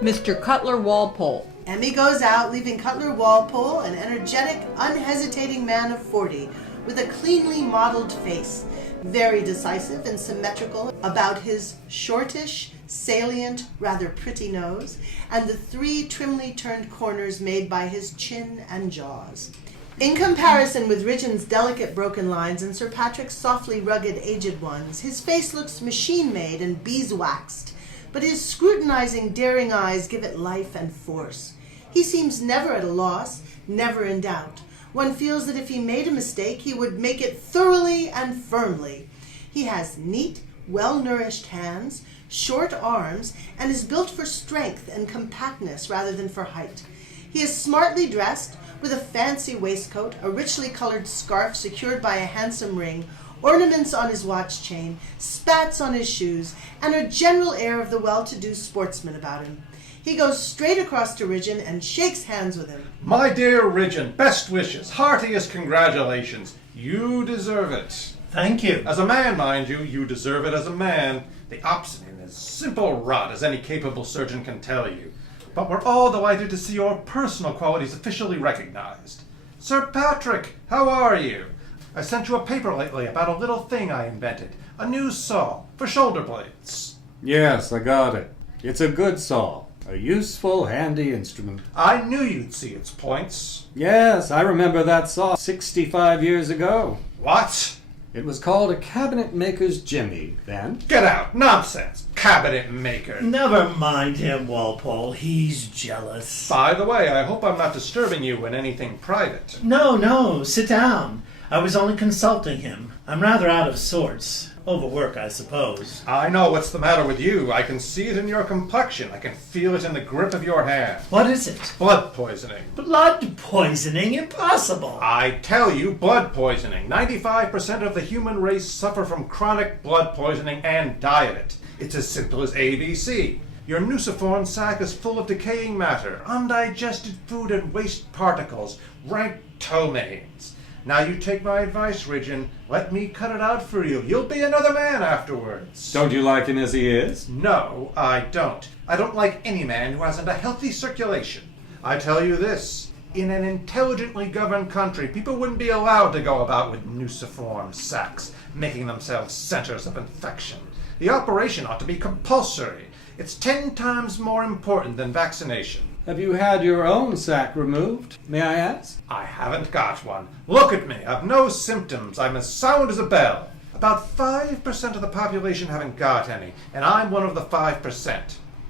Mr. Cutler Walpole. Emmy goes out, leaving Cutler Walpole, an energetic, unhesitating man of 40, with a cleanly modeled face, very decisive and symmetrical about his shortish, salient, rather pretty nose, and the 3 trimly turned corners made by his chin and jaws. In comparison with Ridgeon's delicate broken lines and Sir Patrick's softly rugged aged ones, his face looks machine-made and beeswaxed, but his scrutinizing, daring eyes give it life and force. He seems never at a loss, never in doubt. One feels that if he made a mistake, he would make it thoroughly and firmly. He has neat, well-nourished hands, short arms, and is built for strength and compactness rather than for height. He is smartly dressed, with a fancy waistcoat, a richly colored scarf secured by a handsome ring, ornaments on his watch chain, spats on his shoes, and a general air of the well-to-do sportsman about him. He goes straight across to Ridgeon and shakes hands with him. My dear Ridgeon, best wishes, heartiest congratulations. You deserve it. Thank you. As a man, mind you, you deserve it as a man. The obstinate is simple rot, as any capable surgeon can tell you. But we're all delighted to see your personal qualities officially recognized. Sir Patrick, how are you? I sent you a paper lately about a little thing I invented. A new saw for shoulder blades. Yes, I got it. It's a good saw. A useful, handy instrument. I knew you'd see its points. Yes, I remember that saw 65 years ago. What? It was called a cabinet maker's jimmy then. Get out! Nonsense! Cabinet maker! Never mind him, Walpole. He's jealous. By the way, I hope I'm not disturbing you in anything private. No, sit down. I was only consulting him. I'm rather out of sorts. Overwork, I suppose. I know what's the matter with you. I can see it in your complexion. I can feel it in the grip of your hand. What is it? Blood poisoning. Blood poisoning? Impossible. I tell you, blood poisoning. 95% of the human race suffer from chronic blood poisoning and die of it. It's as simple as ABC. Your nuciform sac is full of decaying matter, undigested food and waste particles, rank ptomaines. Now you take my advice, Ridgeon. Let me cut it out for you. You'll be another man afterwards. Don't you like him as he is? No, I don't. I don't like any man who hasn't a healthy circulation. I tell you this, in an intelligently governed country, people wouldn't be allowed to go about with nuciform sacs, making themselves centers of infection. The operation ought to be compulsory. It's 10 times more important than vaccination. Have you had your own sac removed, may I ask? I haven't got one. Look at me. I've no symptoms. I'm as sound as a bell. About 5% of the population haven't got any, and I'm one of the 5%.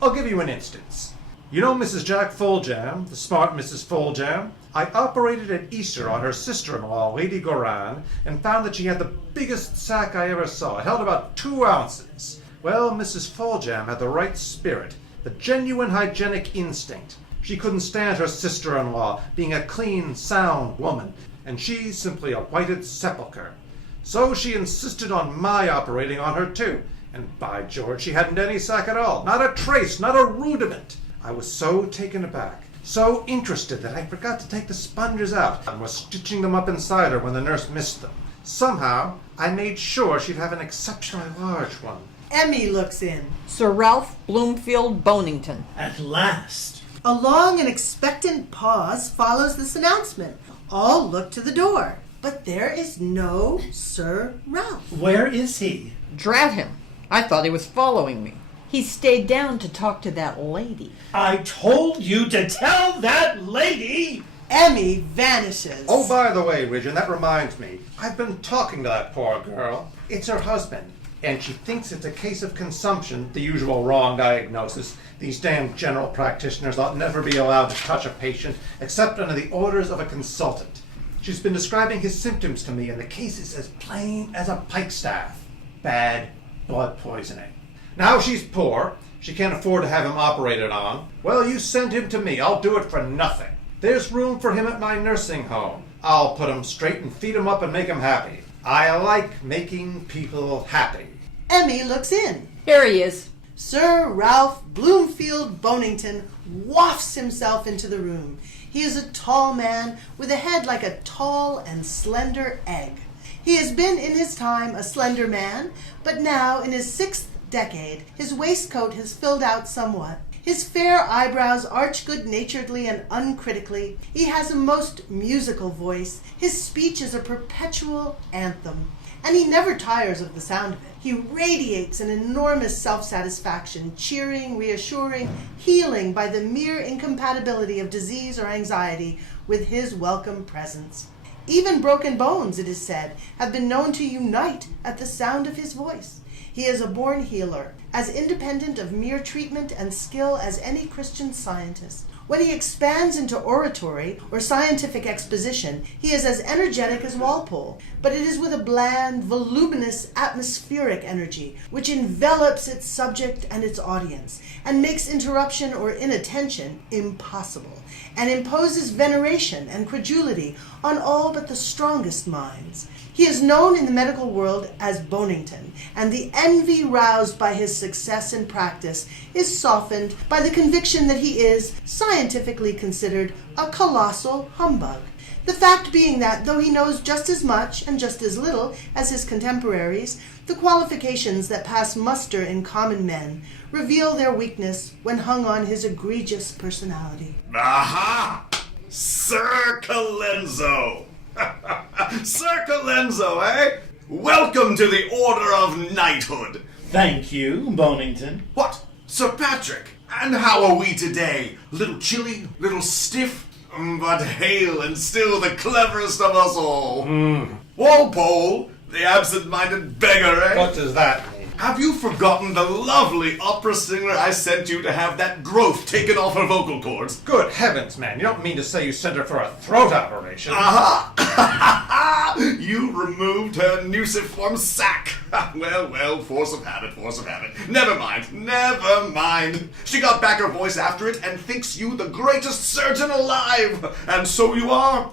I'll give you an instance. You know Mrs. Jack Foljam, the smart Mrs. Foljam? I operated at Easter on her sister-in-law, Lady Goran, and found that she had the biggest sac I ever saw. It held about 2 ounces. Well, Mrs. Foljam had the right spirit, the genuine hygienic instinct. She couldn't stand her sister-in-law being a clean, sound woman, and she simply a whited sepulchre. So she insisted on my operating on her too, and by George, she hadn't any sac at all. Not a trace, not a rudiment. I was so taken aback, so interested that I forgot to take the sponges out and was stitching them up inside her when the nurse missed them. Somehow, I made sure she'd have an exceptionally large one. Emmy looks in. Sir Ralph Bloomfield Bonington. At last. A long and expectant pause follows this announcement. All look to the door, but there is no Sir Ralph. Where is he? Drat him. I thought he was following me. He stayed down to talk to that lady. I told you to tell that lady! Emmy vanishes. Oh, by the way, Ridgeon, that reminds me. I've been talking to that poor girl. It's her husband, and she thinks it's a case of consumption, the usual wrong diagnosis. These damn general practitioners ought never be allowed to touch a patient except under the orders of a consultant. She's been describing his symptoms to me, and the case is as plain as a pikestaff. Bad blood poisoning. Now she's poor. She can't afford to have him operated on. Well, you send him to me. I'll do it for nothing. There's room for him at my nursing home. I'll put him straight and feed him up and make him happy. I like making people happy. Emmy looks in. Here he is. Sir Ralph Bloomfield Bonington wafts himself into the room. He is a tall man with a head like a tall and slender egg. He has been in his time a slender man, but now in his 6th decade, his waistcoat has filled out somewhat. His fair eyebrows arch good-naturedly and uncritically. He has a most musical voice. His speech is a perpetual anthem, and he never tires of the sound of it. He radiates an enormous self-satisfaction, cheering, reassuring, healing by the mere incompatibility of disease or anxiety with his welcome presence. Even broken bones, it is said, have been known to unite at the sound of his voice. He is a born healer, as independent of mere treatment and skill as any Christian scientist. When he expands into oratory or scientific exposition, he is as energetic as Walpole, but it is with a bland, voluminous, atmospheric energy, which envelops its subject and its audience, and makes interruption or inattention impossible, and imposes veneration and credulity on all but the strongest minds. He is known in the medical world as Bonington, and the envy roused by his success in practice is softened by the conviction that he is, scientifically considered, a colossal humbug. The fact being that, though he knows just as much and just as little as his contemporaries, the qualifications that pass muster in common men reveal their weakness when hung on his egregious personality. Aha! Sir Colenso! Sir Colenso, eh? Welcome to the Order of Knighthood. Thank you, Bonington. What? Sir Patrick? And how are we today? Little chilly? Little stiff? But hail and still the cleverest of us all. Walpole, the absent-minded beggar, eh? What does that mean? Have you forgotten the lovely opera singer I sent you to have that growth taken off her vocal cords? Good heavens, man. You don't mean to say you sent her for a throat operation? Aha! You removed her nuciform sac. Well, force of habit. Never mind. She got back her voice after it and thinks you the greatest surgeon alive. And so you are.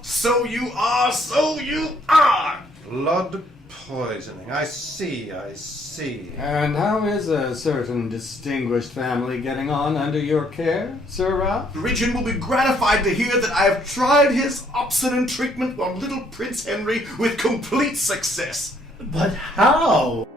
Blood poisoning. I see. And how is a certain distinguished family getting on under your care, Sir Ralph? Ridgeon will be gratified to hear that I have tried his obstinate treatment on little Prince Henry with complete success. But how?